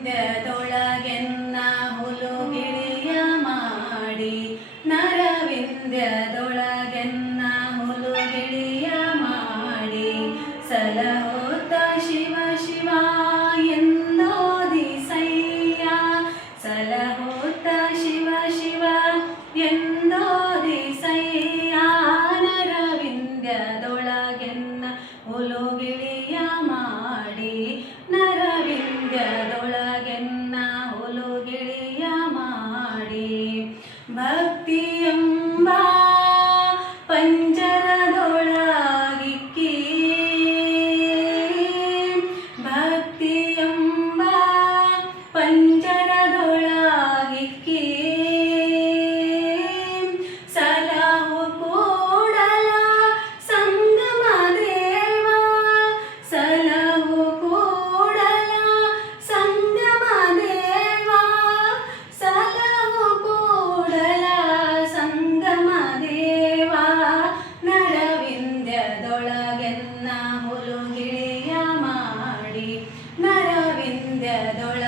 ನರವಿಂದ್ಯದೊಳಗೆನ್ನ ಹುಲುಗಿಳಿಯ ಮಾಡಿ ನರವಿಂದ್ಯದೊಳಗೆನ್ನ ಹುಲುಗಿಳಿಯ ಮಾಡಿ ಸಲಹೋತ ಶಿವ ಶಿವ ಎಂದೋದಿಸಯ್ಯ ಸಲಹೋತ ಶಿವ ಶಿವ ಎಂದೋದಿಸಯ್ಯ ನರವಿಂದ್ಯದೊಳಗೆನ್ನ ಹುಲುಗಿಳಿಯ ಮಾಡಿ ನರವಿಂದ್ಯದೊಳಗೆನ್ನ ಹುಲುಗಿಳಿಯ ಮಾಡಿ ಭಕ್ತಿಯೆಂಬ ಪಂಜರದೊಳಗಿಕ್ಕಿ ಭಕ್ತಿಯೆಂಬ ಪಂಜರದೊಳಗಿಕ್ಕಿ ಸಲಹು ಕೂಡಲ ಸಂಗಮ ದೇವ ಸಲಹು ಕೂಡಲ ಸಂಗಮ ದೇವ ಸಲಹು ಕೂಡಲ ಸಂಗಮ ದೇವ ನರವಿಂದ್ಯದೊಳಗೆನ್ನ ಹುಲುಗಿಳಿಯ ಮಾಡಿ ನರವಿಂದ್ಯದೊಳ